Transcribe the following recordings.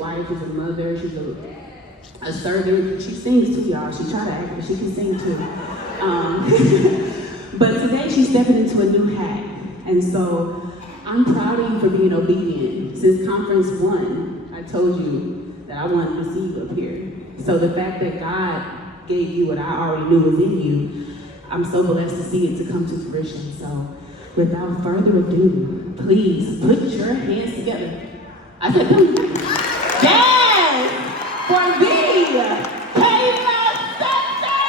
wife, she's a mother, she's a servant. She sings too, y'all. She try to act, but she can sing too. But today she's stepping into a new hat. And so I'm proud of you for being obedient. Since conference 1, I told you that I wanted to see you up here. So the fact that God gave you what I already knew was in you, I'm so blessed to see it to come to fruition. So without further ado, please put your hands together. I said, yes! For me, Kayla Stutson!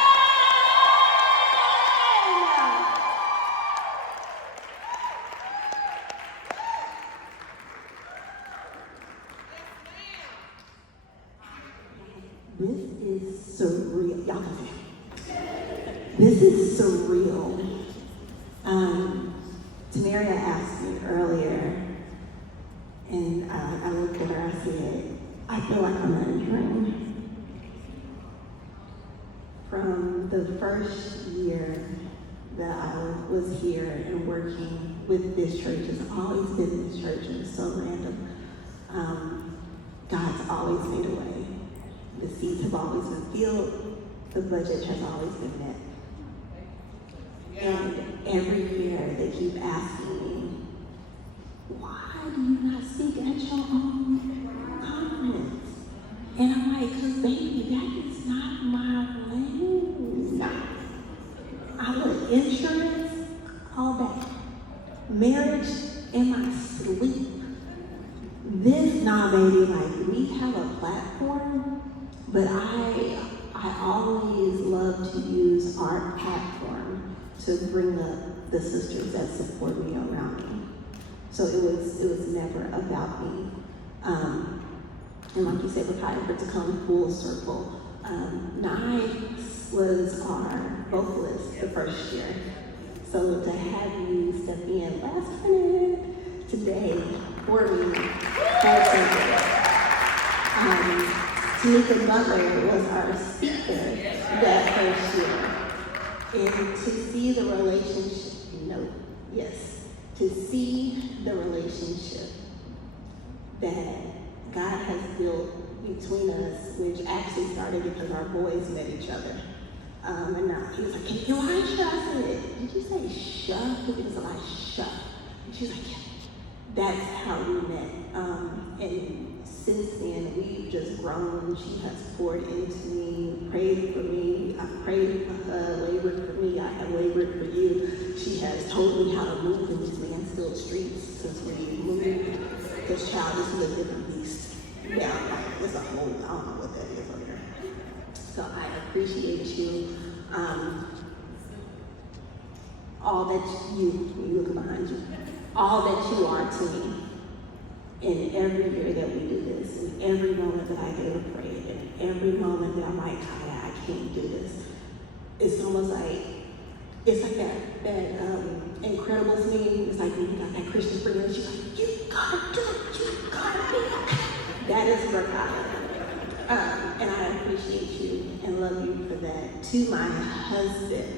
This is surreal. Y'all can say this is surreal. Tamaria asked me earlier, and I looked at her, I said, I feel like I'm in a dream. From the first year that I was here and working with this church, it's always been this church, and it's so random. God's always made a way. The seeds have always been filled, the budget has always been met. And every year they keep asking me, why do you not speak at your own conference? And I'm like, because baby, that is not my lane. No. I want insurance all day. Marriage in my sleep. This, nah baby, like we have a platform, but I always love to use our platform to bring up the sisters that support me around me. So it was never about me. And like you said, with Hyper to come full circle, Nye was our vocalist the first year. So to have you step in last minute today for me, Tamika Butler was our speaker that first year. And to see the relationship, to see the relationship that God has built between us, which actually started because our boys met each other. And now he was like, can you lie, Shuck? I said, did you say Shuck? It was like Shuck. And she was like, yeah. That's how we met. And since then, we've just grown. She has poured into me, prayed for me. I prayed for her, labored for me. I have labored for you. She has told me how to move in these Mansfield streets since we moved. Because child, this is a different beast. Yeah, it's a whole, I don't know what that is over there. So I appreciate you. All that you look behind you, all that you are to me. In every year that we do this, in every moment that I get a prayer, in every moment that I'm like, I can't do this. It's almost like, it's like that incredible thing. It's like when you got that Christian friend, and she's like, you gotta do it, you gotta be okay. That is for God. And I appreciate you and love you for that. To my husband.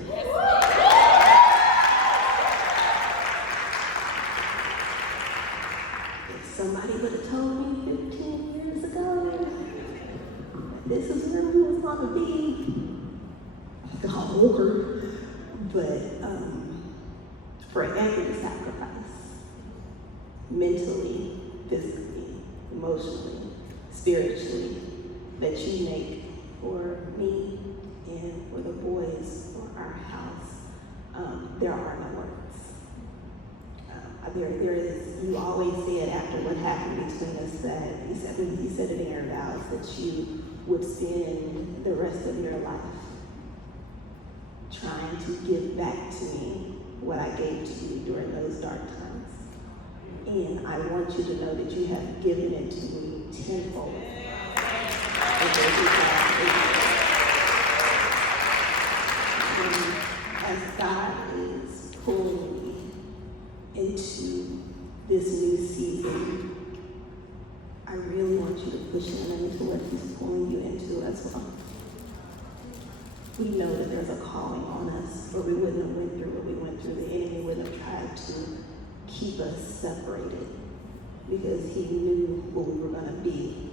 Somebody would have told me 15 years ago this is where we was going to be. God, Lord. But for every sacrifice, mentally, physically, emotionally, spiritually, that you make for me and for the boys, for our house, there are no words. There is, you always said after what happened between us that, you said it in your vows that you would spend the rest of your life trying to give back to me what I gave to you during those dark times. And I want you to know that you have given it to me tenfold. As God is pulling me into this new season, I really want you to push him into what he's pulling you into as well. We know that there's a calling on us, or we wouldn't have went through what we went through. The enemy wouldn't have tried to keep us separated because he knew what we were going to be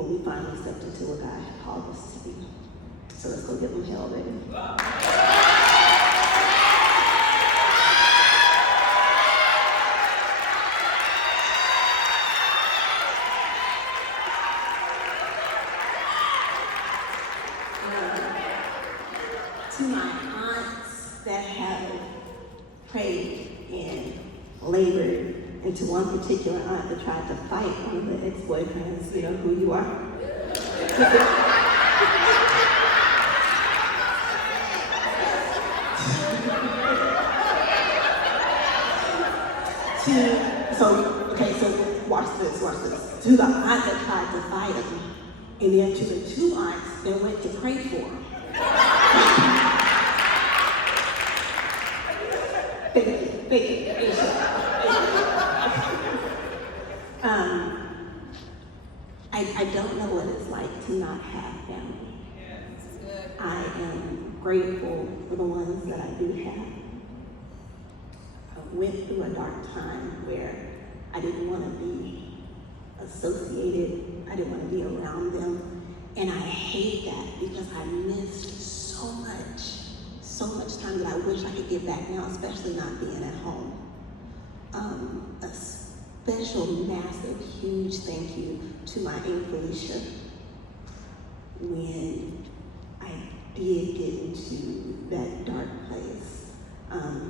when we finally stepped into what God had called us to be. So let's go give them hell, baby. To my aunts that have prayed and labored, and to one particular aunt that tried to fight one of the ex-boyfriends, you know who you are. So watch this. To the aunt that tried to fight him, and then to the two aunts that went to pray for him. Thank you. I don't know what it's like to not have family. I am grateful for the ones that I do have. I went through a dark time where I didn't want to be associated. I didn't want to be around them. And I hate that because I missed so much time that I wish I could get back now, especially not being at home. A special, massive, huge thank you to my Aunt Felicia. When I did get into that dark place,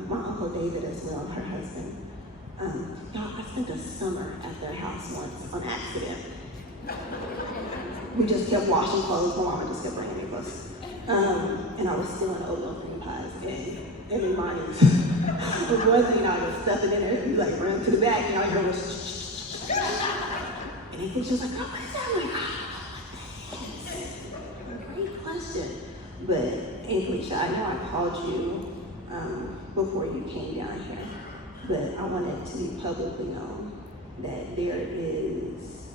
my Uncle David as well, her husband. Y'all, I spent a summer at their house once on accident. We just kept washing clothes, my mama just kept bringing me clothes. And I was still in oatmeal cream pies, and every morning, it wasn't, I was stuffing in there, you like run to the back, and I go, shh. And then she was like, oh, what's that? Like, great question. But, Aunt Felicia, I know I called you before you came down here, but I wanted to be publicly known that there is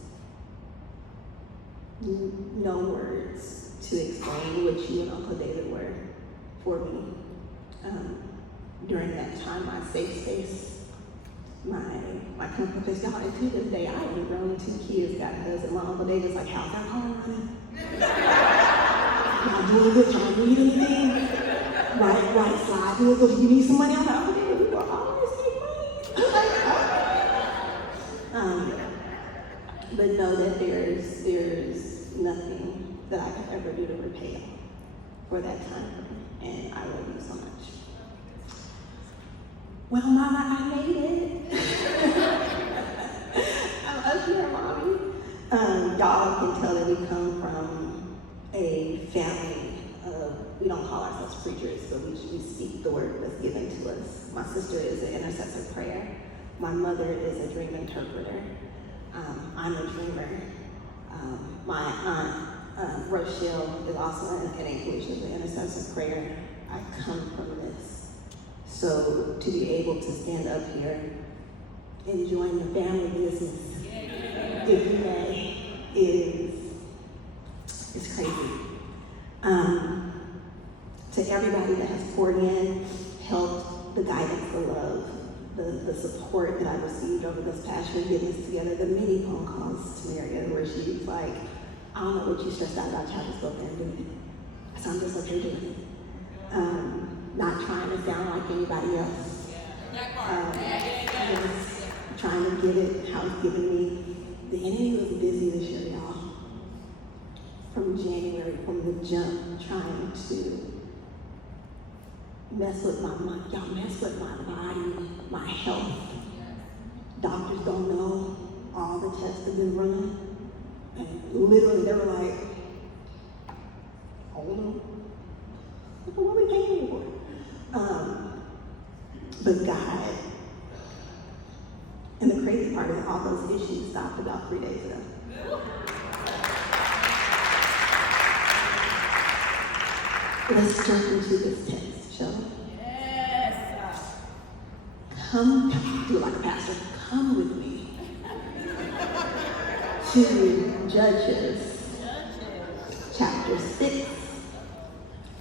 no words to explain what you and Uncle David were for me. During that time, my safe space, my comfort place, y'all, and to this day, I am grown, 2 kids, got a husband. My Uncle David's like, how's that home running? Y'all doing good? Y'all need anything? Right, slide. So if you need some money, I'm like, Uncle David, we will always need money. But know that there's nothing that I could ever do to repay you for that time, and I love you so much. Well, Mama, I made it. I'm up here, Mommy. Y'all can tell that we come from a family of, we don't call ourselves preachers, so we speak the word that's given to us. My sister is an intercessor prayer. My mother is a dream interpreter. I'm a dreamer. My aunt, Rochelle, is also an English, is an intercessor prayer. I come from this. So to be able to stand up here and join the family business, if you may, is crazy. To everybody that has poured in, helped, the guidance, the love, the support that I received over this past year getting this together, the many phone calls to Maria where she's like, I don't know what you stressed out about, child, just go there and do it. So I'm just up here doing it. Not trying to sound like anybody else. Just trying to give it how it's given me. The enemy was busy this year, y'all. From January, from the jump, trying to mess with my mind, y'all, mess with my body, my health. Doctors don't know all the tests have been run. And literally they were like, hold on. What are we paying for? But God, and the crazy part is all those issues stopped about 3 days ago. Let's jump into this text, shall we? Yes. Come, do it like a pastor, come with me to Judges, chapter 6,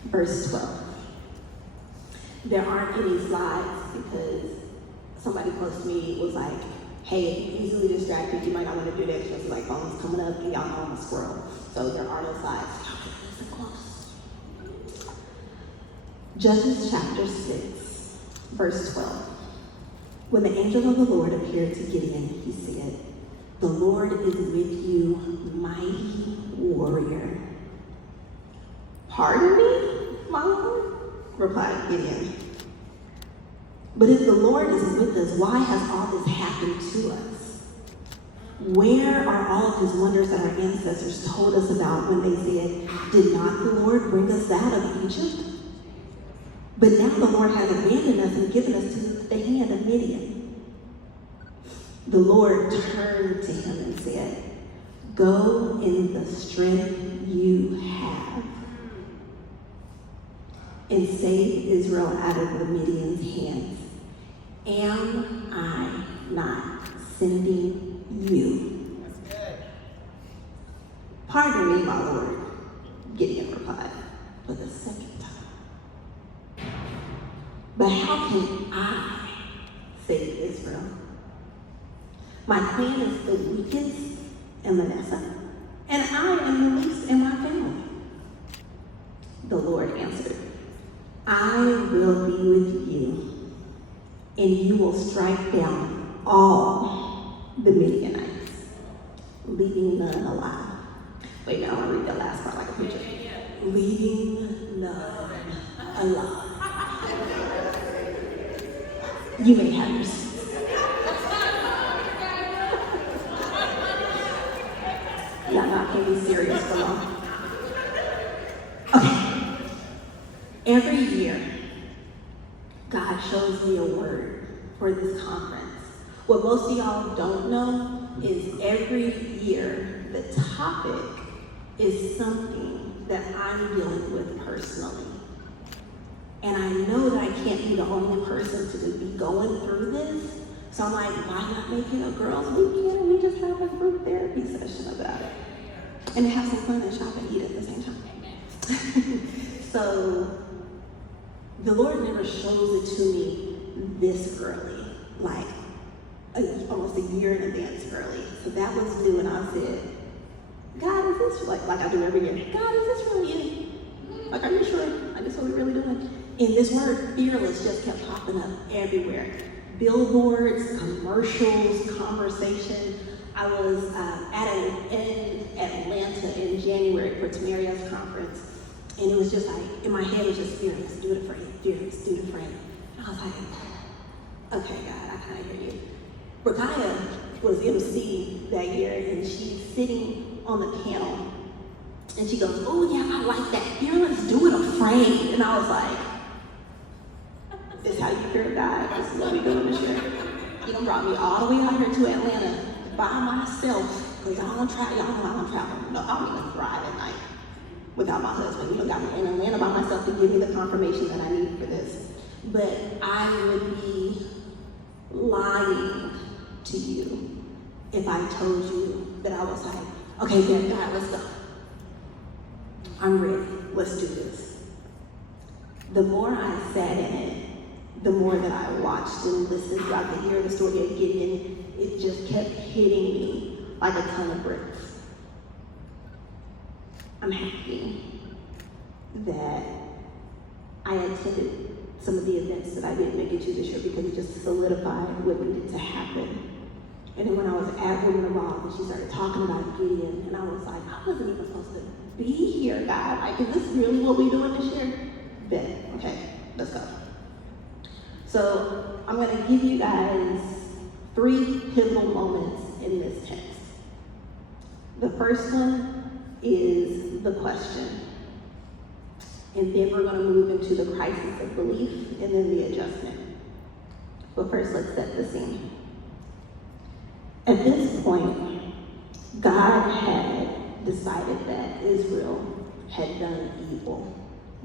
verse 12. There aren't any slides because somebody close to me was like, hey, easily distracted, you might not want to do that because you'll see like phones coming up and y'all know I'm a squirrel. So there are no slides. Listen close. Judges chapter 6, verse 12. When the angel of the Lord appeared to Gideon, he said, "The Lord is with you, mighty warrior." "Pardon me, my Lord?" replied Gideon. "But if the Lord is with us, why has all this happened to us? Where are all of his wonders that our ancestors told us about when they said, 'Did not the Lord bring us out of Egypt?' But now the Lord has abandoned us and given us to the hand of Midian." The Lord turned to him and said, "Go in the strength you have and save Israel out of the Midian's hands. Am I not sending you?" That's good. "Pardon me, my Lord," Gideon replied for the second time. "But how can I save Israel? My clan is the weakest in Manasseh, and I am the least in my family." The Lord answered, "I will be with you, and you will strike down all the Midianites, leaving none alive." Wait, no, I want to read the last part like a preacher. "Leaving none alive." You may have your seats. Y'all not gonna be serious for long. Okay. Every year, God shows me a word for this conference. What most of y'all don't know is every year the topic is something that I'm dealing with personally. And I know that I can't be the only person to be going through this. So I'm like, why not make it a girls' weekend and we just have a group therapy session about it? And have some fun and shop and eat at the same time. So the Lord never shows it to me this early, like almost a year in advance early. So that was due, and I said, "God, is this like I do every year? God, is this really it? Like, are you sure? Like, this is what we're really doing?" And this word fearless just kept popping up everywhere. Billboards, commercials, conversation. I was in Atlanta in January for Tamaria's conference, and it was just like, in my head, it was just fearless, do it afraid, fearless, do it afraid. I was like, okay, God, I kind of hear you. Rakaya was MC that year, and she's sitting on the panel, and she goes, "Oh yeah, I like that, fearless, do it afraid." And I was like, "This is how you fear God? This is what we doing this year? You done brought me all the way out here to Atlanta by myself, because y'all know I don't travel. No, I don't even drive at night without my husband. You know, got me in Atlanta by myself to give me the confirmation that I need for this. But I would be lying to you if I told you that I was like, okay, yeah, God, let's go. I'm ready. Let's do this." The more I sat in it, the more that I watched and listened throughout the year, the story of Gideon, it just kept hitting me like a ton of bricks. I'm happy that I attended some of the events that I didn't make it to this year because it just solidified what needed to happen. And then when I was at Women Evolve and she started talking about Gideon, and I was like, I wasn't even supposed to be here, God. Like, is this really what we're doing this year? Bet. Okay, let's go. So I'm going to give you guys 3 pivotal moments in this text. The first one is the question. And then we're going to move into the crisis of belief and then the adjustment. But first, let's set the scene. At this point, God had decided that Israel had done evil.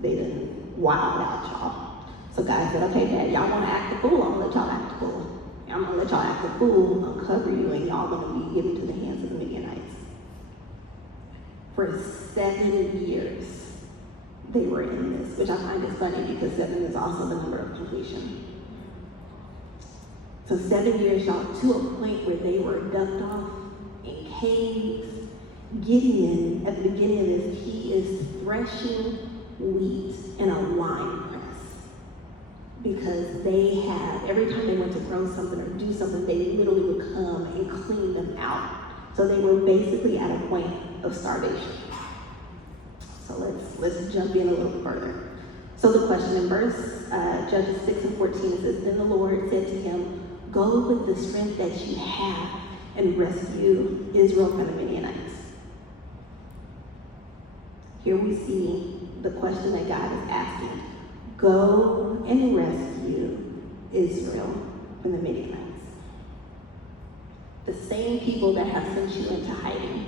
They done wild out y'all. So God said, okay, Dad, y'all want to act the fool? I'm going to let y'all act the fool. I'm going to let y'all act the fool, uncover you, and y'all going to be given to the hands of the Midianites. For 7 years, they were in this, which I find is funny because 7 is also the number of completion. So 7 years, y'all, to a point where they were ducked off in caves. Gideon, at the beginning of this, he is threshing wheat in a wine press. Because they have, every time they went to grow something or do something, they literally would come and clean them out. So they were basically at a point of starvation. So let's jump in a little further. So the question in verse Judges 6 and 14 says, Then the Lord said to him, Go with the strength that you have and rescue Israel from the Midianites. Here we see the question that God is asking. Go and rescue Israel from the Midianites. The same people that have sent you into hiding.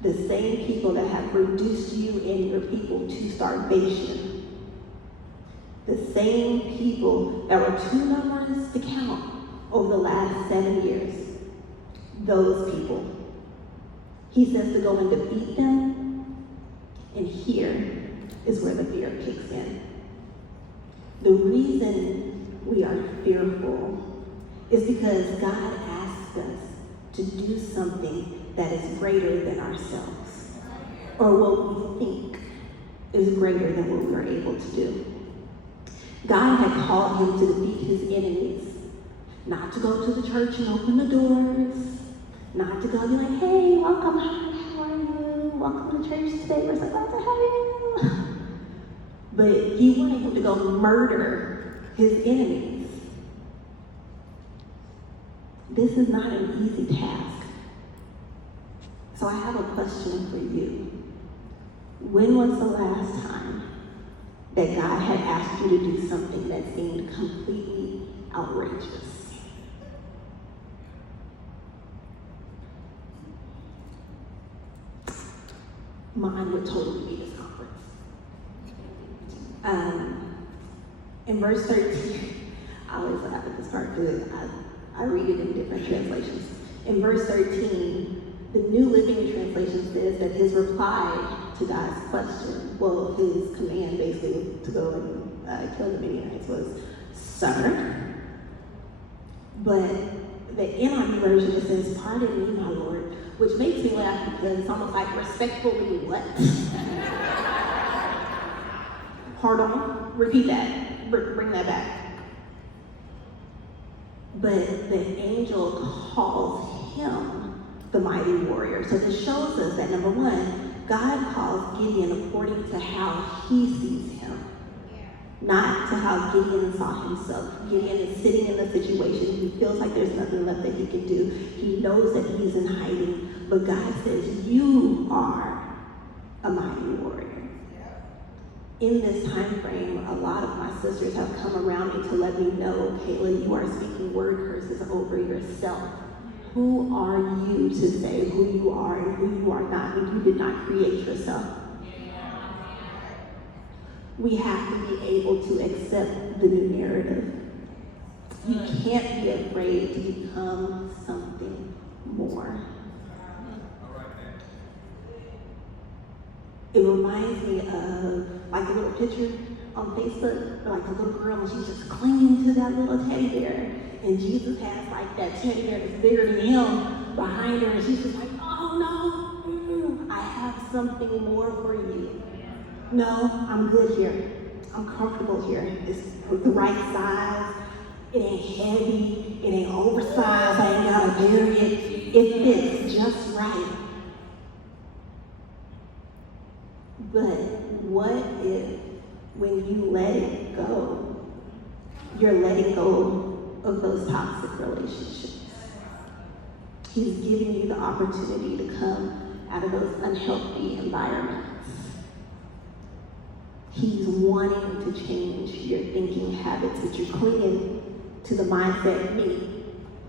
The same people that have reduced you and your people to starvation. The same people that were too numerous to count over the last 7 years. Those people. He says to go and defeat them. And here is where the fear kicks in. The reason we are fearful is because God asks us to do something that is greater than ourselves, or what we think is greater than what we're able to do. God had called him to defeat his enemies, not to go to the church and open the doors, not to go and be like, hey, welcome, hi, how are you? Welcome to church today, we're so glad to have you. But he wanted him to go murder his enemies. This is not an easy task. So I have a question for you. When was the last time that God had asked you to do something that seemed completely outrageous? Mine would totally be this conference. In verse 13, I always laugh at this part because I read it in different translations. In verse 13, the New Living Translation says that his reply to God's question, well, his command basically to go and kill the Midianites was, sir. But the NIV version it says, pardon me, my Lord, which makes me laugh because it's almost like respectfully what? Pardon? Repeat that. Bring that back. But the angel calls him the mighty warrior. So this shows us that, number one, God calls Gideon according to how he sees him, not to how Gideon saw himself. Gideon is sitting in the situation. He feels like there's nothing left that he can do. He knows that he's in hiding, but God says, you are a mighty warrior. In this time frame, a lot of my sisters have come around me to let me know, Kayla, you are speaking word curses over yourself. Who are you to say who you are and who you are not when you did not create yourself? We have to be able to accept the new narrative. You can't be afraid to become something more. It reminds me of like a little picture on Facebook, like a little girl and she's just clinging to that little teddy bear. And Jesus has like that teddy bear that's bigger than him behind her, and she's just like, oh no, I have something more for you. No, I'm good here. I'm comfortable here. It's the right size. It ain't heavy. It ain't oversized. I ain't gotta bury it. It fits just right. But what if when you let it go, you're letting go of those toxic relationships? He's giving you the opportunity to come out of those unhealthy environments. He's wanting to change your thinking habits, but you're clinging to the mindset, me,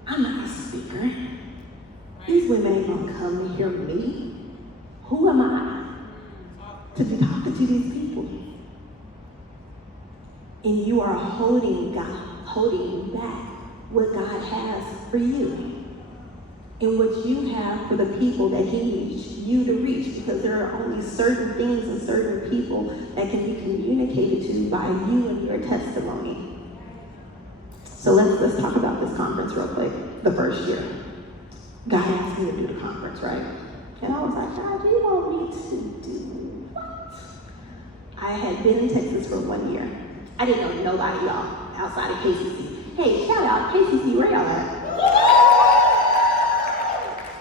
I'm not a speaker. These women ain't gonna come to hear me. Who am I to be talking to these people? And you are holding back what God has for you and what you have for the people that he needs you to reach, because there are only certain things and certain people that can be communicated to by you and your testimony. So let's talk about this conference real quick. The first year, God asked me to do the conference, right? And I was like, God, you want me to do what? I had been in Texas for 1 year. I didn't know nobody, y'all, outside of KCC. Hey, shout out KCC, where y'all at?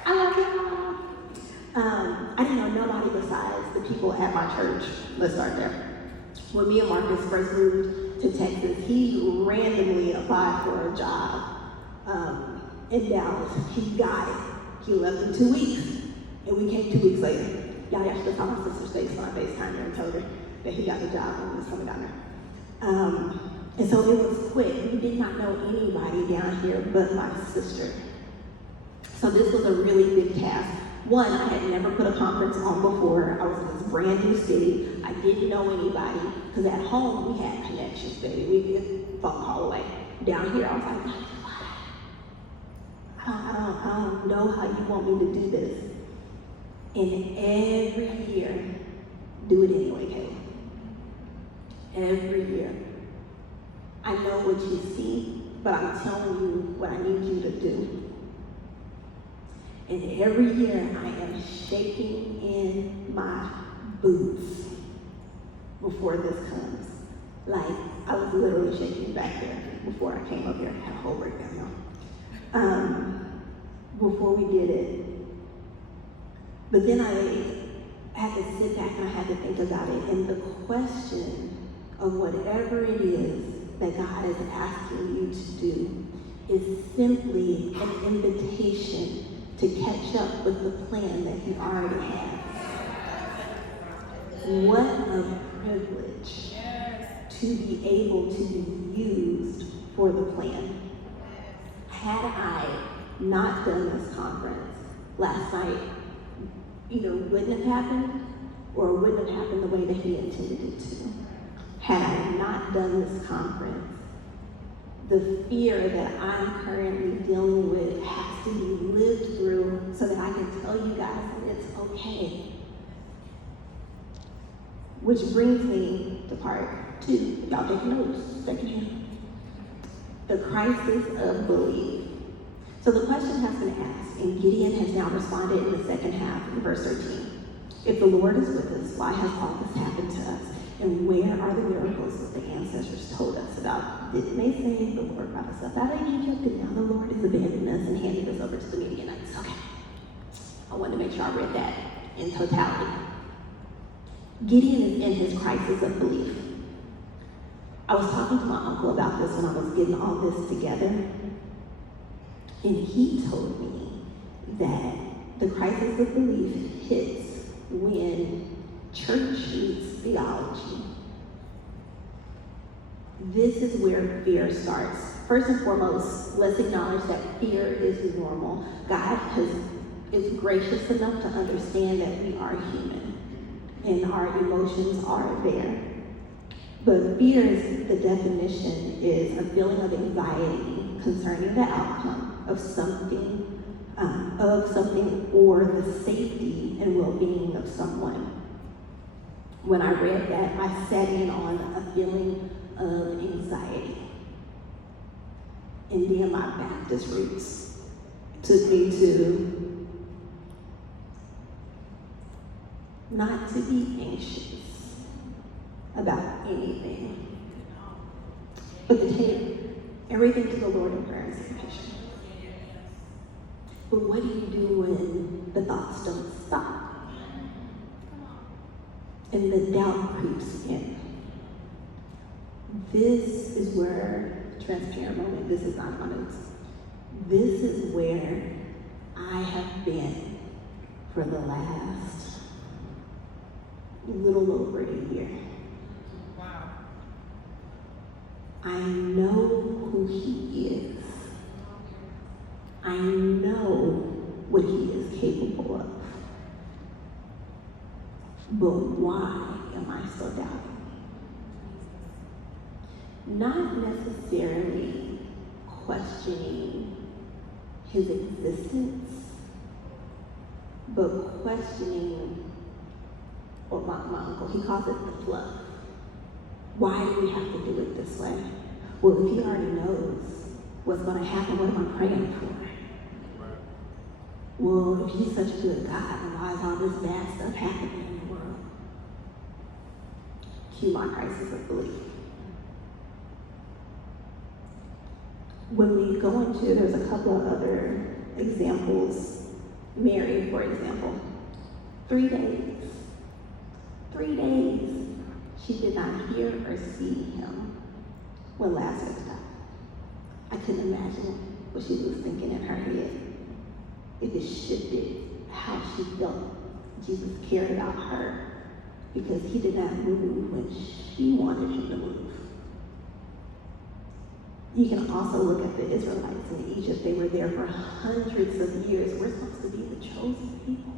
I love y'all. I didn't know nobody besides the people at my church. Let's start there. When me and Marcus first moved to Texas, he randomly applied for a job in Dallas. He got it. He left in 2 weeks, and we came 2 weeks later. Y'all actually saw my sister's face on FaceTime and told her that he got the job when he was coming down there. And so it was quick. We did not know anybody down here but my sister. So this was a really big task. One, I had never put a conference on before. I was in this brand new city. I didn't know anybody, because at home we had connections, baby. We did phone call away. Down here, I was like, I don't know how you want me to do this. And every year, do it anyway, Kayla. Every year. I know what you see, but I'm telling you what I need you to do. And every year I am shaking in my boots before this comes. Like, I was literally shaking back there before I came up here. I had a whole breakdown, y'all. Before we did it. But then I had to sit back and I had to think about it. And the question of whatever it is that God is asking you to do is simply an invitation to catch up with the plan that He already has. What a privilege to be able to be used for the plan. Had I not done this conference last night, either wouldn't have happened or wouldn't have happened the way that He intended it to. Had I not done this conference, the fear that I'm currently dealing with has to be lived through so that I can tell you guys that it's okay. Which brings me to part 2. Y'all take notes, second hand. The crisis of belief. So the question has been asked, and Gideon has now responded in the second half in verse 13. If the Lord is with us, why has all this happened to us? And where are the miracles that the ancestors told us about? Didn't they say the Lord brought us up out of Egypt, and now the Lord is abandoning us and handing us over to the Midianites? Okay. I wanted to make sure I read that in totality. Gideon is in his crisis of belief. I was talking to my uncle about this when I was getting all this together, and he told me that the crisis of belief hits when church meets theology. This is where fear starts. First and foremost, let's acknowledge that fear is normal. God is gracious enough to understand that we are human and our emotions are there. But fear, the definition, is a feeling of anxiety concerning the outcome of something or the safety and well-being of someone. When I read that, I sat in on a feeling of anxiety. And then my Baptist roots took me to not to be anxious about anything, but to take everything to the Lord in prayer and supplication. But what do you do when the thoughts don't stop? And the doubt creeps in. This is where, transparent moment, this is not my notes. This is where I have been for the last little over a year. Wow. I know who He is. I know what He is capable of. But why am I so doubting? Not necessarily questioning His existence, but questioning what my uncle, he calls it the fluff. Why do we have to do it this way? Well, if He already knows what's going to happen? What am I praying for? Well, if he's such a good God, then why is all this bad stuff happening in the world? Cue my crisis of belief. When we go into, there's a couple of other examples. Mary, for example, 3 days. 3 days she did not hear or see him when Lazarus died. I couldn't imagine what she was thinking in her head. If it shifted how she felt Jesus carried out her, because he did not move when she wanted him to move. You can also look at the Israelites in Egypt. They were there for hundreds of years. We're supposed to be the chosen people.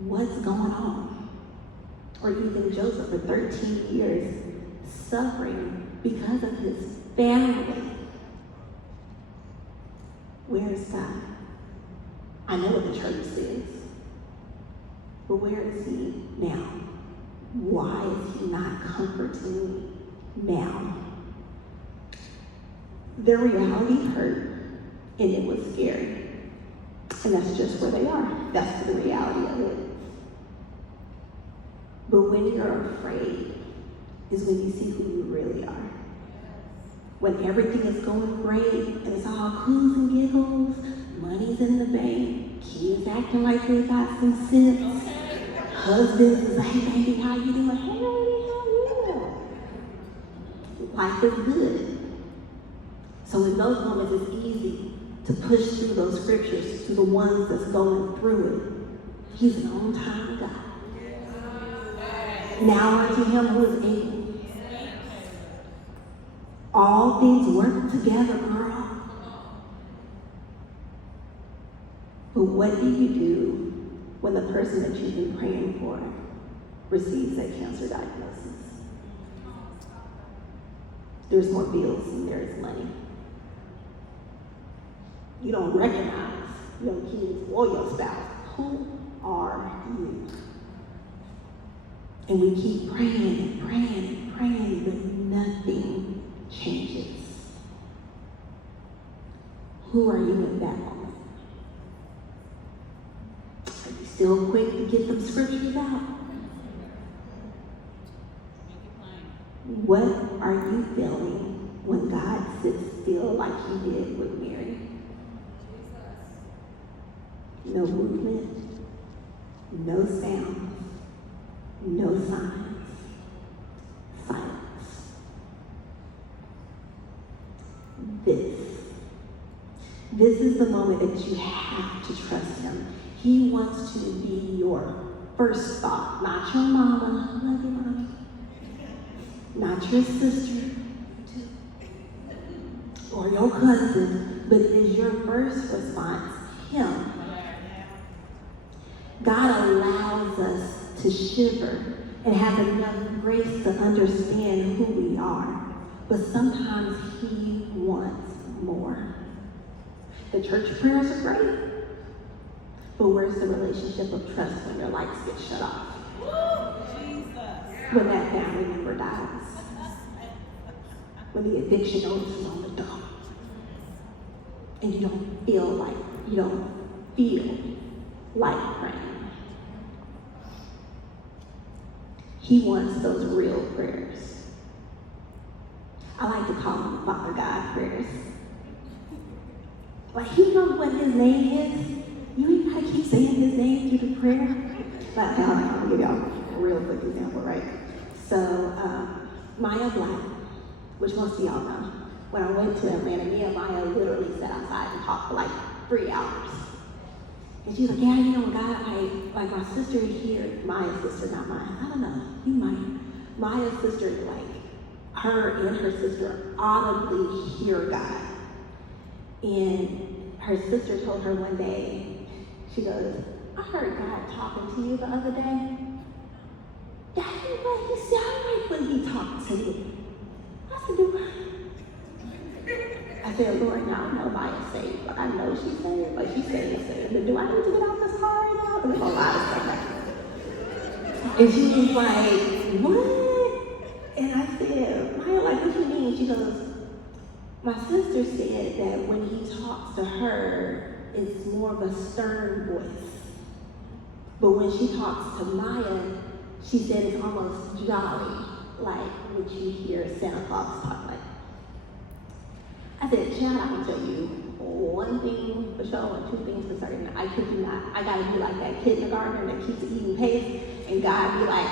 What's going on? Or even Joseph for 13 years suffering because of his family. Where is God? I know what the church says, but where is he now? Why is he not comforting me now? Their reality hurt, and it was scary. And that's just where they are. That's the reality of it. But when you're afraid is when you see who you really are. When everything is going great, and it's all coos and giggles, money's in the bank, kids acting like they got some sense, husbands is like, hey baby, how you doing? Hey, how you? Life is good. So in those moments, it's easy to push through those scriptures to the ones that's going through it. He's an on-time God. Now unto him who is able. All things work together, girl. But what do you do when the person that you've been praying for receives that cancer diagnosis? There's more bills than there is money. You don't recognize your kids or your spouse. Who are you? And we keep praying and praying and praying, but nothing changes. Who are you in that moment? Are you still quick to get them scriptures out? What are you feeling when God sits still like he did with Mary? No movement, no sound, no signs, silence. This is the moment that you have to trust him. He wants to be your first thought, not your mama, love you, mommy, not your sister, or your cousin, but is your first response him? God allows us to shiver and have enough grace to understand who we are. But sometimes he wants more. The church prayers are great, but where's the relationship of trust when your lights get shut off? When that family member dies? When the addiction notice is on the door? And you don't feel like praying. He wants those real prayers. I like to call them Father God prayers. Like he knows what his name is. You ain't gotta keep saying his name through the prayer. But I'll give y'all a real quick example, right? So Maya Black, which most of y'all know, when I went to Atlanta, me and Maya literally sat outside and talked for like 3 hours. And she's like, yeah, you know, God, like my sister here, Maya's sister, not mine. I don't know, you might. Maya's sister, like, her and her sister audibly hear God. And her sister told her one day, she goes, I heard God talking to you the other day. Daddy, what he sound like when he talked to me? I said, do I said, Lord, now I know Maya's saved, but I know she's saved, but she's saved. But do I need to get off this car right now? There's a lot of stuff happening. And she was like, what? And I said, Maya, like, what do you mean? She goes, My sister said that when he talks to her, it's more of a stern voice. But when she talks to Maya, she said it's almost jolly, like what you hear Santa Claus talk like. I said, child, I can tell you one thing for sure and two things for certain. I kid you not. I gotta be like that kindergartner that keeps eating paste, and God be like,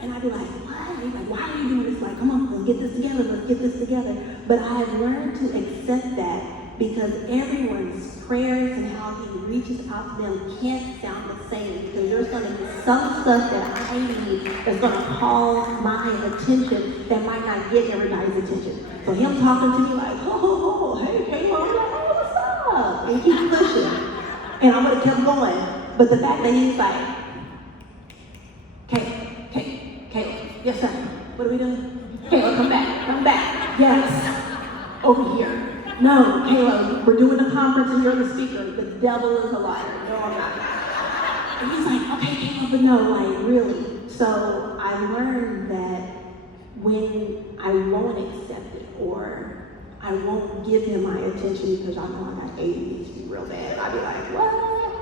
and I'd be like, what? He's like, why are you doing this? Like, come on, let's get this together, let's get this together. But I've learned to accept that because everyone's prayers and how he reaches out to them can't sound the same, because there's gonna be some stuff that I need that's gonna call my attention that might not get everybody's attention. So him talking to me like, oh, hey, Kayla, I'm like, oh, what's up? And keep pushing. And I would have kept going. But the fact that he's like, Kayla, yes sir, what are we doing? Kayla, come back, yes, over here. No, Kayla, we're doing a conference and you're the speaker. The devil is a liar. No, I'm not. And he's like, okay, Kayla, but no, like really. So I learned that when I won't accept it or I won't give him my attention because I know I got ADHD real bad, I'd be like, what?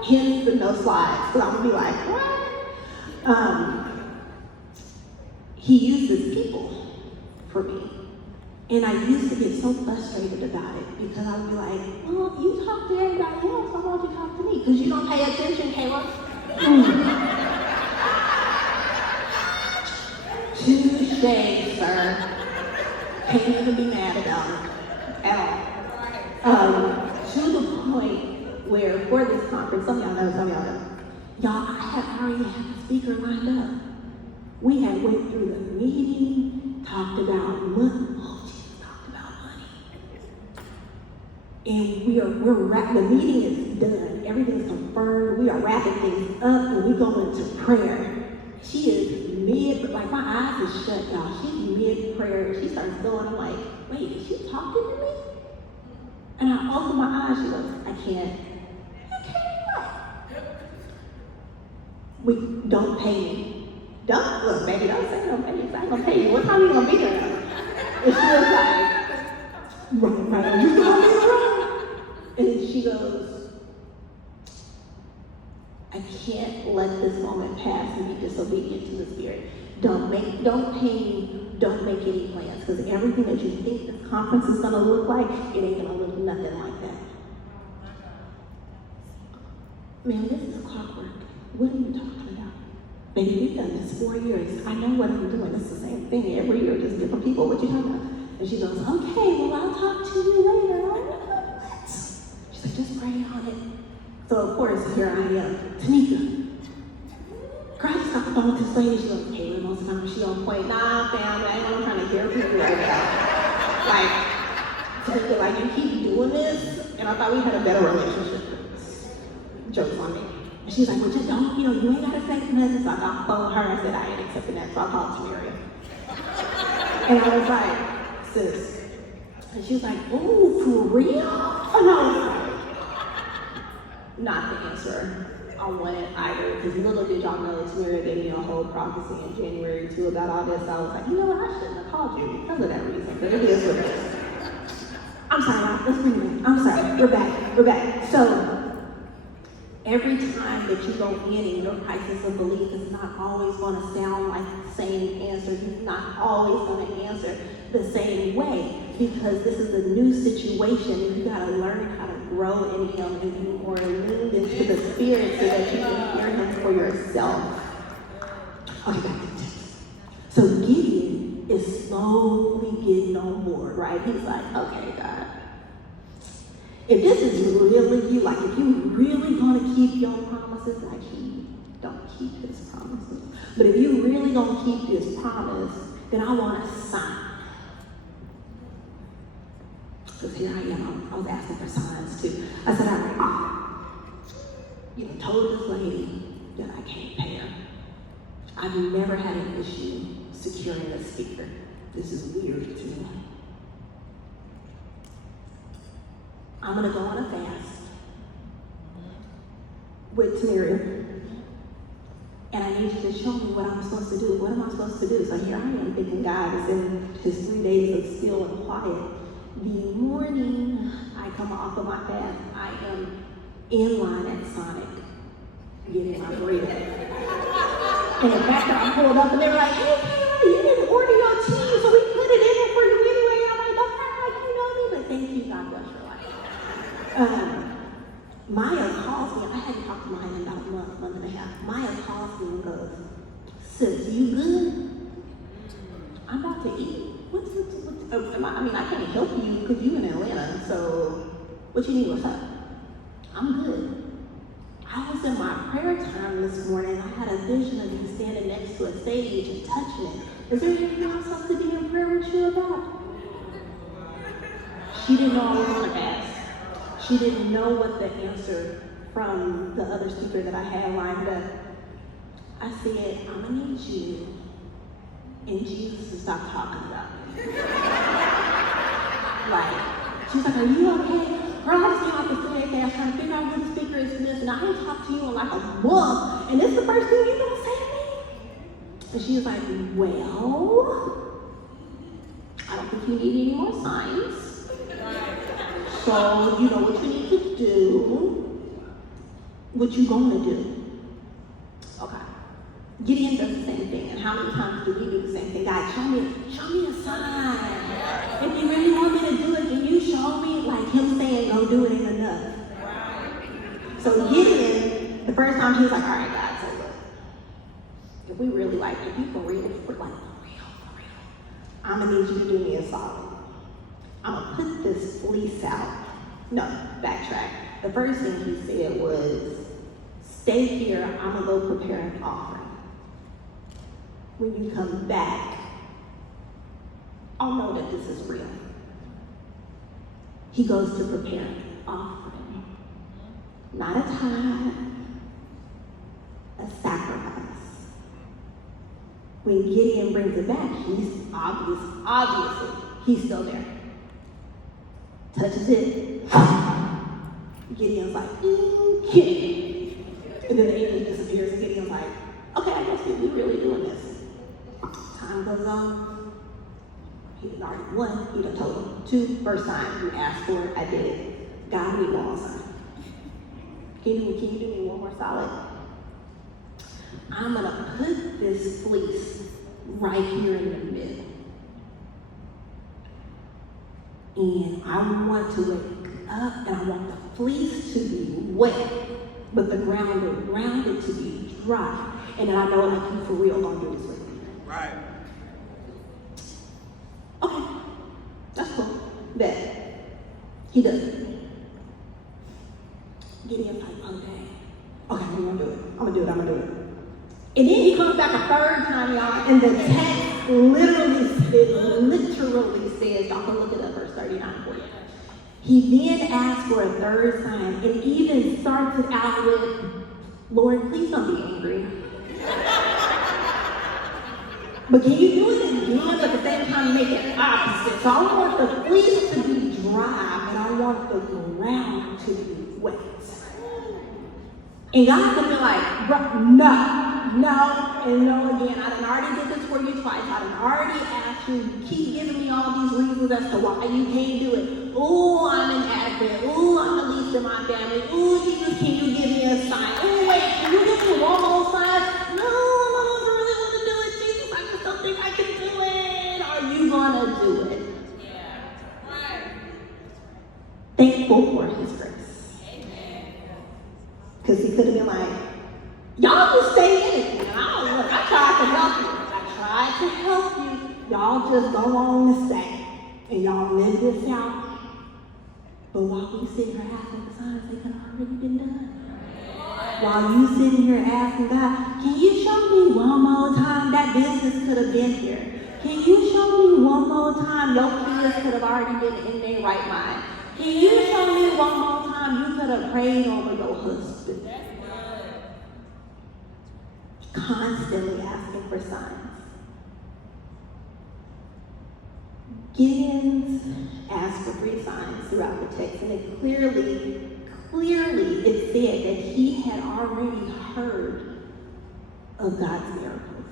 Hence the no slides. Because I'm going to be like, what? He uses people for me. And I used to get so frustrated about it because I would be like, well, you talk to everybody else, why won't you talk to me? Because you don't pay attention, Kayla. Touché, sir. Can't even be mad about it at all. To the point where for this conference, some of y'all know. Y'all, I already had a speaker lined up. We had went through the meeting, talked about money. And the meeting is done. Everything's confirmed. We are wrapping things up and we go into prayer. She is like my eyes are shut, y'all. She's mid-prayer. She starts going, I'm like, wait, is she talking to me? And I open my eyes, she goes, I can't what? We don't pay me. Look, baby, don't say no pay me. I ain't gonna pay you. What time you gonna be there? And she was like, right, you gonna be around? And she goes, I can't let this moment pass and be disobedient to the Spirit. Don't make any plans, because everything that you think this conference is gonna look like, it ain't gonna look nothing like that. Man, this is clockwork. What are you talking about? Baby, we've done this 4 years. I know what I'm doing. It's the same thing every year, just different people. What you talking about? And she goes, okay, well, I'll talk to you later. I'm like, what? She's like, just pray on it. So, of course, here I am. Tanika, girl, I just got the phone with this lady. She goes, Kayla, most of the time she on point. Nah, fam, I ain't what I'm trying to hear people right now. Like, Tanika, like, you keep doing this, and I thought we had a better relationship. Jokes on me. And she's like, well, just don't, you ain't got to say nothing. So I got phone her. I said, I ain't accepting that. So I called Samaria. And I was like, sis. And she was like, ooh, for real? And I was like, not the answer I wanted either. Because little did y'all know, Samaria gave me a whole prophecy in January too about all this. So I was like, you know what? I shouldn't have called you because of that reason. But it is what it is. I'm sorry, let's bring it in. I'm sorry. We're back. So, every time that you go in your crisis of belief, it's not always going to sound like the same answer. He's not always going to answer the same way, because this is a new situation and you got to learn how to grow in him and be more attuned into the Spirit so that you can hear him for yourself. Okay, back to the text. So Gideon is slowly getting on board, right? He's like, okay, God, if this is really you, like if you really gonna keep your promises, like he don't keep his promises. But if you really gonna keep this promise, then I want a sign. Because here I am, I was asking for signs too. I said, all right, told this lady that I can't pay her. I've never had an issue securing a speaker. This is weird to me. I'm gonna go on a fast with Tamira, and I need you to show me what I'm supposed to do. What am I supposed to do? So here I am thinking God is in his 3 days of still and quiet, the morning I come off of my fast, I am in line at Sonic getting my bread. And in fact, I pulled up and they were like, hey, Kayla, you didn't order your cheese, so we put it in there for you anyway. And I'm like, don't act like you know me, but thank you, God bless your life. Maya calls me. I hadn't talked to Maya in about a month and a half. Maya calls me and goes, sis, you good? I'm about to eat. I can't help you because you in Atlanta, so what you need, what's up? I'm good. I was in my prayer time this morning. I had a vision of you standing next to a stage and touching it. Is there anything else I could be in prayer with you about? She didn't know I was on a fast. She didn't know what the answer from the other speaker that I had lined up. I said, I'm gonna need you and Jesus to stop talking about me. She's like, are you okay? Girl, I just came off the podcast trying to figure out who the speaker is for this, and I ain't talked to you in like a month, and this is the first thing you gonna say to me? And she was like, well, I don't think you need any more signs. So, you know what you need to do, what you gonna do. Okay. Gideon does the same thing, and how many times do we do the same thing? God, show me a sign. If you really want me to do it, can you show me? Like him saying, go do it ain't enough. So Gideon, the first time he was like, all right, God, so look, if we really like, if you for real, I'm gonna need you to do me a solid. I'm gonna put this fleece out. No, backtrack. The first thing he said was, stay here, I'm gonna go prepare an offering. When you come back, I'll know that this is real. He goes to prepare an offering. Not a tithe, a sacrifice. When Gideon brings it back, he's obviously, he's still there. Touches it. Gideon's like, Gideon. And then the angel disappears, and Gideon's like, okay, I guess we're really doing this. Time goes on. He had already won. He done told him 2, first time you asked for it, I did it. God, we need one more sign. Can you do me one more solid? I'm gonna put this fleece right here in the middle. And I want to wake up and I want the fleece to be wet, but the ground around it to be dry. And then I know like you for real gonna do this with me. Right. Okay, that's cool. Bet. He does it. Gideon's like, okay, I'm gonna do it. I'm gonna do it. And then he comes back a third time, y'all, and the text literally says, y'all can look it up, verse 39 for you. He then asks for a third sign, and even starts it out with, Lord, please don't be angry. But can you do it again, but at the same time make it opposite? So I want the fleece to be dry, and I want the ground to be wet. And God's gonna be like, no, and no again. I done already did this for you twice. I done already asked you. You keep giving me all these reasons as to why you can't do it. Ooh, I'm inadequate. Ooh, I'm the least in my family. Ooh, Jesus, can you give me a sign? Ooh, wait, can you give me one more sign? No, I don't really want to do it, Jesus. I just don't think I can do it. Are you gonna do it? Yeah. Right. Thankful for his grace. Because he could have been like, y'all just stay in it. And I tried to help you. Y'all just go on and stay. And y'all live this out. But while we sit here asking the signs, they could have already been done. While you sitting here asking God, can you show me one more time that business could have been here? Can you show me one more time your kids could have already been in their right mind? Can you show me one more time you could have prayed over your husband? Constantly asking for signs. Gideon asked for 3 signs throughout the text, and it clearly it said that he had already heard of God's miracles.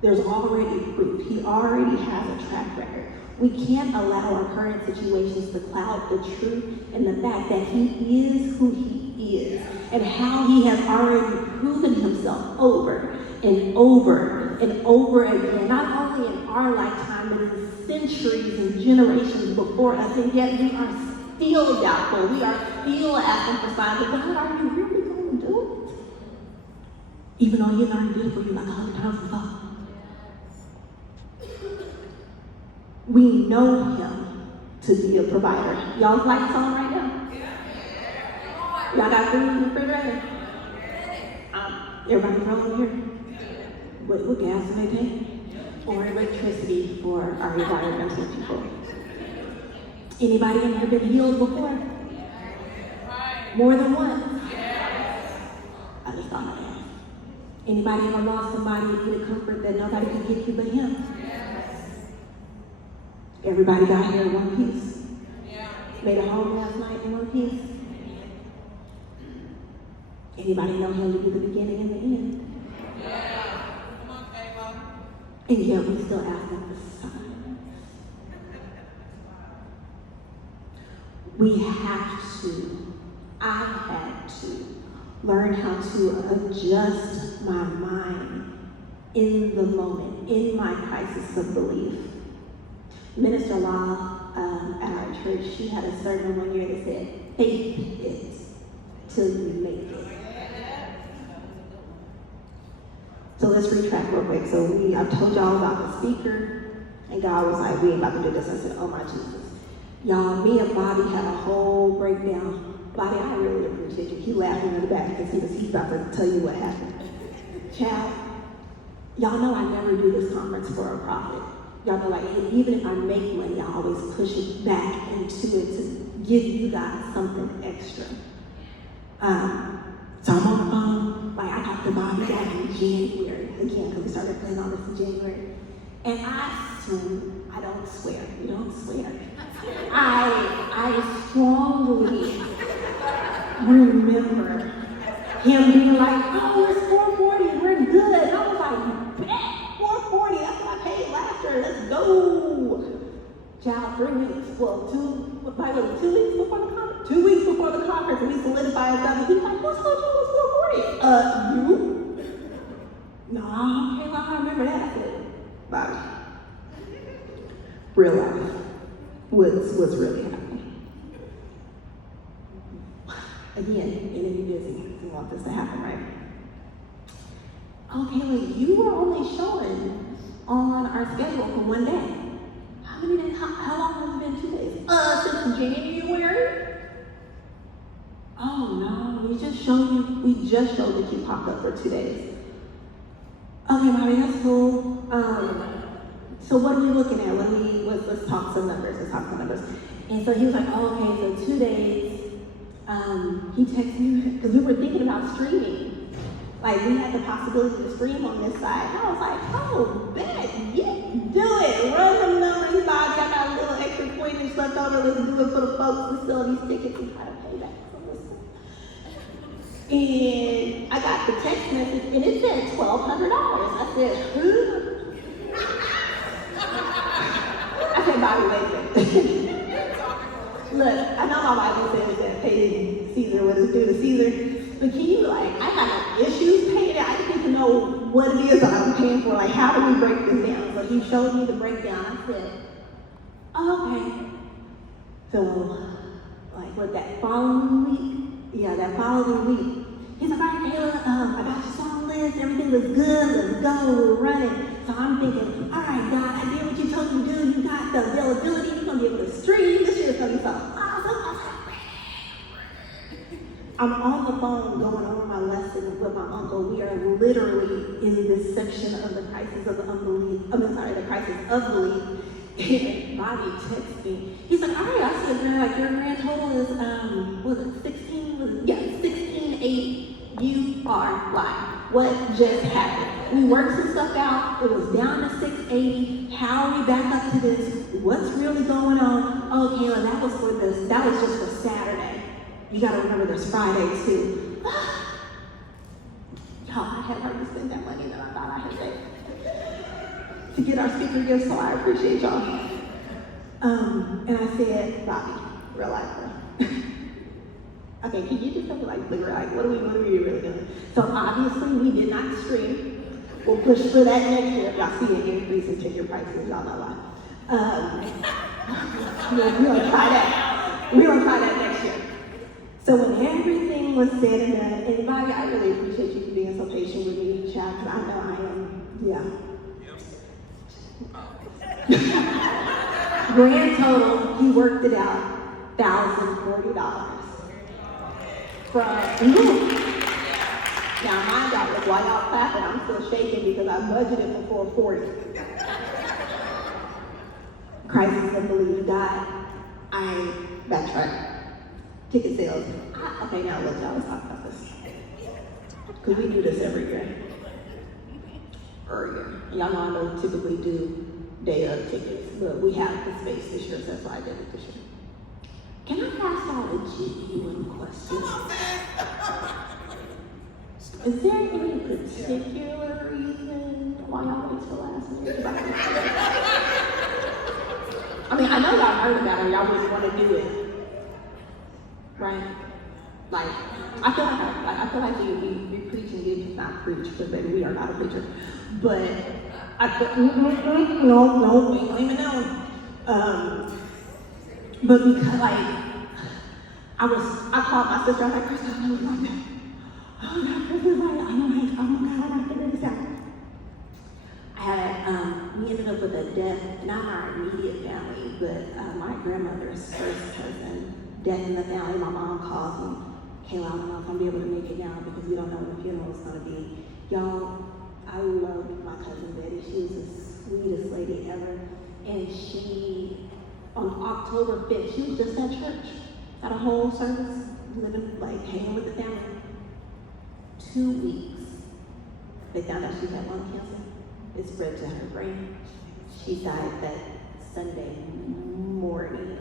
There's already proof. He already has a track record. We can't allow our current situations to cloud the truth and the fact that he is who he is and how he has already proven himself over and over and over again, not only in our lifetime, but in centuries and generations before us, and yet we are still doubtful. We are still asking for signs. But God, are you really going to do it? Even though he already did it for you like 100 times before. We know him to be a provider. Y'all like the song right now? Y'all got food in the refrigerator? Everybody rolling here? What gas do they take? Or electricity for our environmental people? Anybody in here been healed before? More than once? I just thought I'd ask. Anybody ever lost somebody and get a comfort that nobody could give you but him? Everybody got here in one piece? Made it home last night in one piece? Anybody know him to be the beginning and the end? Come on, Kayla. And yet we still ask him for signs. We have to, I had to learn how to adjust my mind in the moment, in my crisis of belief. Minister Law at our church, she had a sermon one year that said, "Faith it till you make it." So let's retrack real quick. So I've told y'all about the speaker, and God was like, "We ain't about to do this." I said, "Oh my Jesus." Y'all, me and Bobby had a whole breakdown. Bobby, I really appreciate you. He laughing in the back because he's about to tell you what happened. Child, y'all know I never do this conference for a profit. Y'all know, like, even if I make money, I always push it back into it to give you guys something extra. So I'm on the phone, like I talked to Bobby back in January, again, because we started playing all this in January. And I don't swear, you don't swear. I strongly remember him being like, "Oh, it's 440, we're good." And I was like, "Bet, 440, that's what I paid last year, let's go." Child, 3 weeks, well, 2 weeks before the conference, 2 weeks before the conference, we solidified something. He's like, "Who told you it was 440? You?" "No, okay, well, I remember that." I said, "Bobby, real life, what's really happening?" Again, enemy busy. We want this to happen, right? "Okay, well, you were only showing on our schedule for 1 day. How many days? How long has it been? 2 days? Since January." "Oh no, we just showed that you popped up for 2 days." "Okay, Bobby, that's cool. So what are we looking at? Let's talk some numbers. And so he was like, "Oh, okay, so 2 days." He texted me because we were thinking about streaming. Like, we had the possibility to stream on this side. And I was like, "Oh, bet, yeah, do it. Run them numbers, Bob. Got a little extra coinage left over. Let's do it for the folks who sell these tickets and try to pay back some of this." And I got the text message, and it said $1,200. I said, "Who?" I said, "Bobby, wait a minute." Look, I know my Bible says that pay Caesar what is due to Caesar, but can you, like, I got issues paying it. I just need to know what it is that I'm paying for. Like, how do we break this down? So he showed me the breakdown. I said, "Oh, okay." So, like, that following week, he's like, "All right, Kayla, I got your song list. Everything looks good. Let's go. We're running." So I'm thinking, "All right, God, I did what you told me to do. You got the availability. You're going to be able to stream. This year's going to be so awesome." I'm on the phone going over my lesson with my uncle. We are literally in this section of the crisis of belief. And Bobby texts me. He's like, "All right, I said, girl, like, your grand total is, was it 16,8. You are lying. What just happened? We worked some stuff out. It was down to 680. How are we back up to this? What's really going on?" "Oh, Kayla, that was just for Saturday. You gotta remember there's Friday too." Y'all, I had already spent that money that I thought I had saved. to get our speaker gifts, so I appreciate y'all. And I said, Bobby, real life, bro. Okay, can you just tell me, like, what are we really doing? So obviously, we did not stream. We'll push for that next year. If y'all see an increase in ticket prices, y'all know why. We're gonna try that. We're gonna try that next year. So when everything was said and done, and Bobby, I really appreciate you for being so patient with me, child, because I know I am, yeah. Grand total, he worked it out, $1,040. From, now mind y'all, while y'all clapping, I'm still shaking because I budgeted for $440. Christ is unbelievable. God, I backtrack. Ticket sales. Okay, now look, y'all, let's talk about this. Because we do this every year. Y'all know I don't typically do day of tickets, but we have the space this year, so that's why I did it this year. Can I ask y'all a genuine question? Is there any particular reason why y'all wait till last minute? I mean, I know y'all heard about it, y'all wouldn't want to do it. Right? Like, I feel like we preach and you just not preach, because baby, we are not a preacher. But I feel, no, we ain't claiming that one. But because, like, I called my sister, I was like, Krista, I know it's like that. Oh God, Krista, like, I don't figure this out. We ended up with a death, not our immediate family, but my grandmother's first cousin, death in the family. My mom calls me, Kayla, I don't know if I'm gonna be able to make it now because we don't know when the funeral is gonna be. Y'all, I loved my cousin Betty. She was the sweetest lady ever. And she, on October 5th, she was just at church, at a whole service, living, like, hanging with the family. 2 weeks, they found out she had lung cancer. It spread to her brain. She died that Sunday morning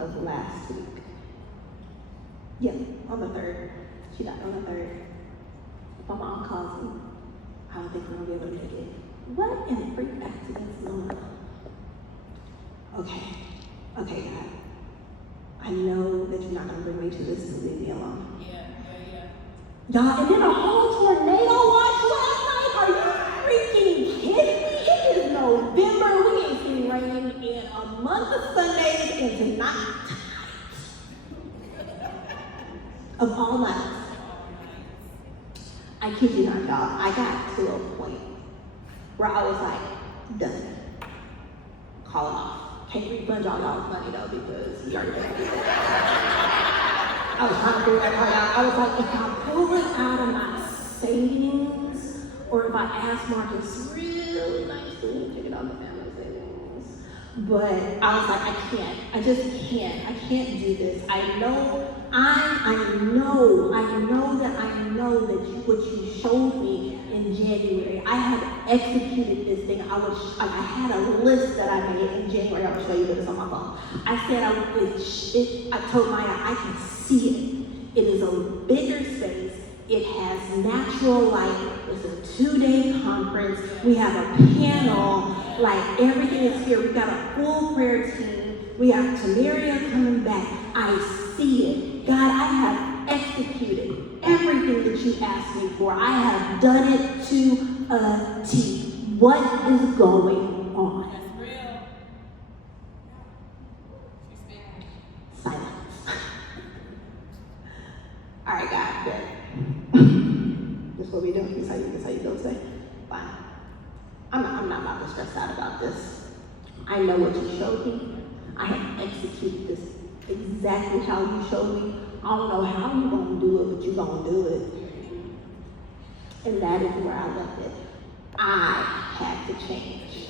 of last week. Yeah, on the 3rd. She died on the 3rd. My mom calls me. I don't think we're gonna be able to make it. What in the freak accident's going on? Okay, God. I know that you're not gonna bring me to this to leave me alone. Yeah. Y'all, and then a whole tornado watch last night? Are you freaking kidding me? It is November. We ain't seen rain in a month of Sundays, and tonight, of all nights. I kid you not, y'all. I got to a point where I was like, done. Call it off. Can't refund y'all's money though because you already paid it. I was trying to figure that part out. I was like, if I pull it out of my savings, or if I ask Marcus really nicely to get on the family savings. But I was like, I can't. I just can't. I can't do this. I know that what you showed me in January, I have executed this thing. I had a list that I made in January. I will show you this on my phone. I said I told Maya, I can see it. It is a bigger space. It has natural light. It's a 2-day conference. We have a panel. Like, everything is here. We've got a full prayer team. We have Tamaria coming back. I see it. God, I have executed everything that you asked me for. I have done it to a T. What is going on? That's real. Silence. All right, God, good. This is what we do. This is how you go today. Fine. I'm not about to stress out about this. I know what you showed me. I have executed this exactly how you showed me. I don't know how you're going to do it, but you're going to do it. And that is where I left it. I had to change.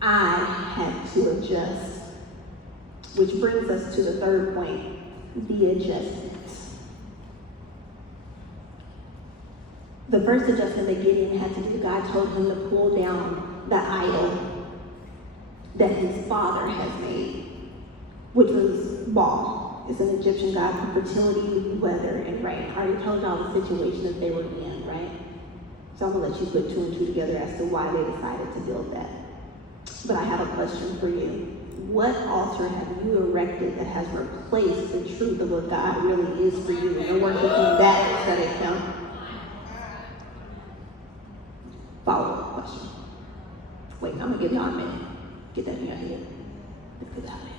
I had to adjust. Which brings us to the third point, the adjustments. The first adjustment that Gideon had to do, God told him to pull down the idol that his father had made, which was Baal. It's an Egyptian god for fertility, weather, and rain. I already told y'all the situation that they were in, right? So I'm gonna let you put two and two together as to why they decided to build that. But I have a question for you. What altar have you erected that has replaced the truth of what God really is for you, and you're worshiping that instead of Him? Follow-up question. Wait, I'm gonna give y'all a minute. Get that in your head. Let's get out of here.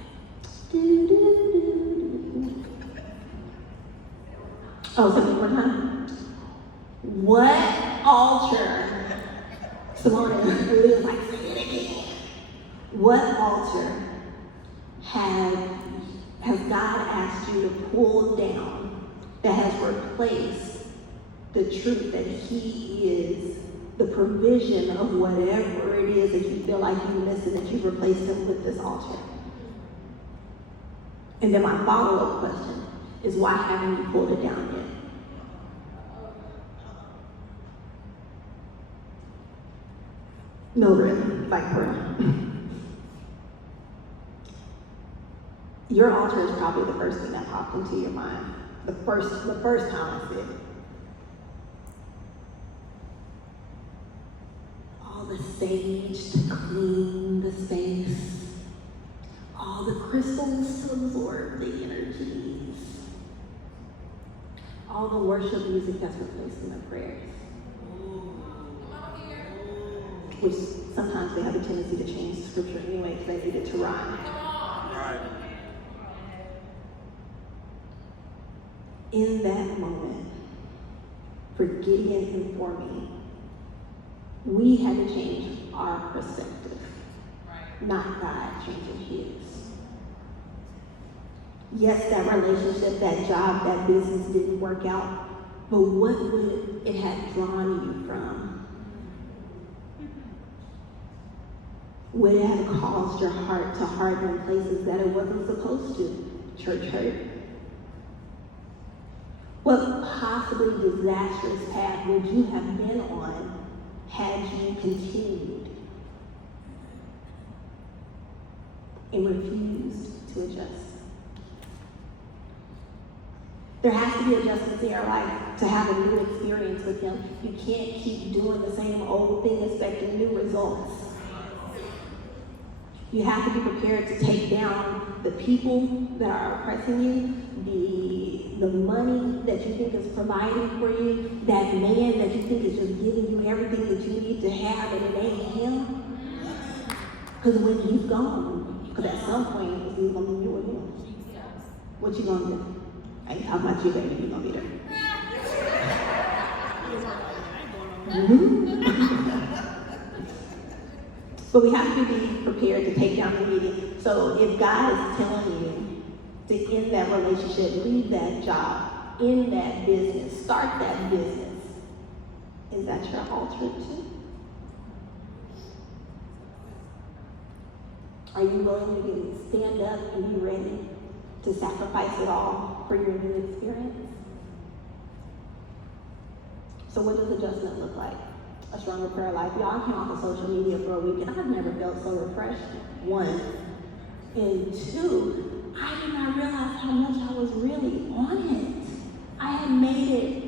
Oh, say it one more time. What altar? Simone and Leah like, say it again. What altar has God asked you to pull down that has replaced the truth that He is the provision of whatever it is that you feel like you miss, and that you've replaced Him with this altar? And then my follow-up question is, why haven't you pulled it down yet? No, really, like prayer. Your altar is probably the first thing that popped into your mind. The first time I said it. All the sage to clean the space. All the crystals to absorb the energies. All the worship music that's replacing the prayers. Which sometimes they have a tendency to change the scripture anyway because they need it to rhyme. Right. In that moment, for Gideon and for me, we had to change our perspective, not God changing His. Yes, that relationship, that job, that business didn't work out, but what would it have drawn you from? Would it have caused your heart to harden in places that it wasn't supposed to? Church hurt. What possibly disastrous path would you have been on had you continued and refused to adjust? There has to be adjustments in your life to have a new experience with Him. You can't keep doing the same old thing expecting new results. You have to be prepared to take down the people that are oppressing you, the money that you think is providing for you, that man that you think is just giving you everything that you need to have, and it ain't him. Because when he's gone, because at some point he's gonna be you and him. What you gonna do? I ain't talking about you, baby. You're gonna be there. But we have to be prepared to take down the meeting. So if God is telling you to end that relationship, leave that job, end that business, start that business, is that your altar too? Are you willing to stand up and be ready to sacrifice it all for your new experience? So what does adjustment look like? A stronger prayer life. Y'all came off of social media for a week, and I've never felt so refreshed. One. And two, I did not realize how much I was really on it. I had made it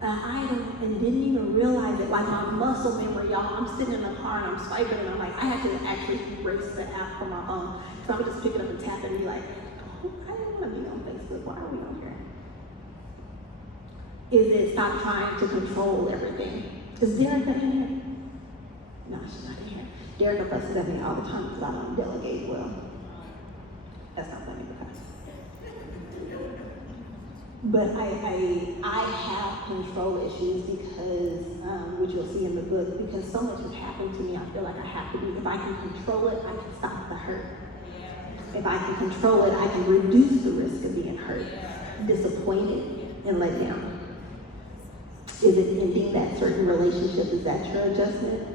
an item and didn't even realize it. Like my muscle memory, y'all. I'm sitting in the car and I'm swiping, and I'm like, I had to actually erase the app from my phone. So I would just pick it up and tap it and be like, oh, I didn't want to be on Facebook. Why are we on here? Is it stop trying to control everything? Is Derek in here? No, she's not in here. Derek fusses at me all the time because I don't delegate well. That's not funny, but I have control issues because, which you'll see in the book, because so much has happened to me, I feel like I have to be, if I can control it, I can stop the hurt. If I can control it, I can reduce the risk of being hurt, disappointed, and let down. Is it ending that certain relationship? Is that your adjustment?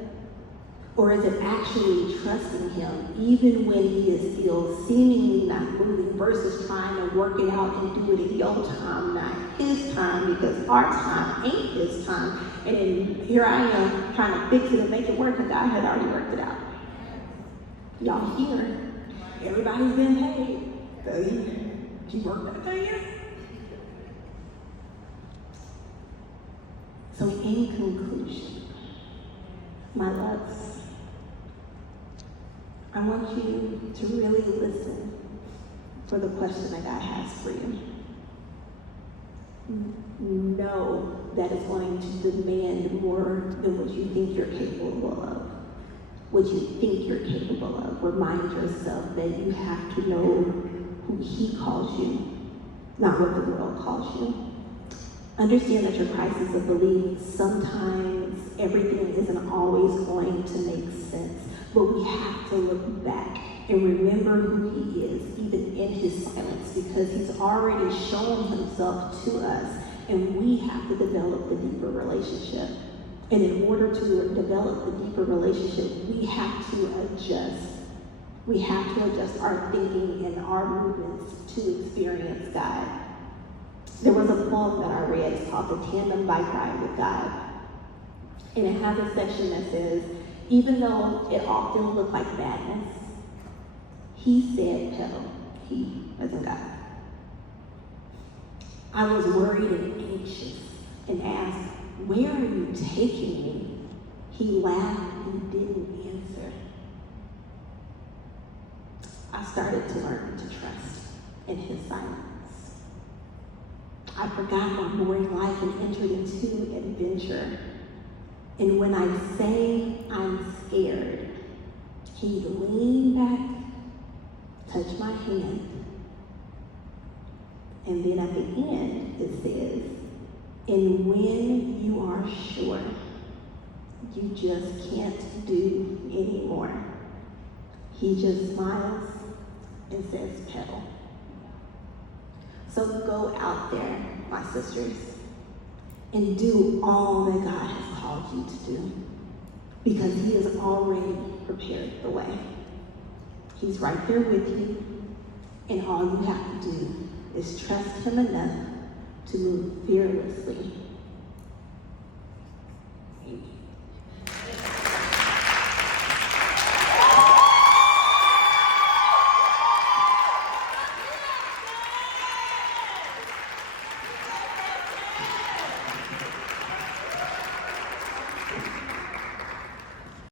Or is it actually trusting Him even when He is still seemingly not moving, versus trying to work it out and do it in your time, not His time, because our time ain't His time. And then here I am trying to fix it and make it work, and God had already worked it out. Y'all here, everybody's been paid. So you worked that thing out? So in conclusion, My loves, I want you to really listen for the question that God has for you. Know that it's going to demand more than what you think you're capable of. What you think you're capable of. Remind yourself that you have to know who He calls you, not what the world calls you. Understand that your crisis of belief, sometimes everything isn't always going to make sense, but we have to look back and remember who He is, even in His silence, because He's already shown Himself to us, and we have to develop the deeper relationship. And in order to develop the deeper relationship, we have to adjust. We have to adjust our thinking and our movements to experience God. There was a poem that I read, it's called The Tandem Bike Ride with God. And it has a section that says, even though it often looked like madness, He said pedal. He, as in God. I was worried and anxious and asked, where are you taking me? He laughed and didn't answer. I started to learn to trust in His silence. I forgot my boring life and entered into adventure. And when I say I'm scared, He leaned back, touched my hand, and then at the end it says, and when you are sure you just can't do anymore, He just smiles and says, pedal. So go out there, my sisters, and do all that God has called you to do, because He has already prepared the way. He's right there with you, and all you have to do is trust Him enough to move fearlessly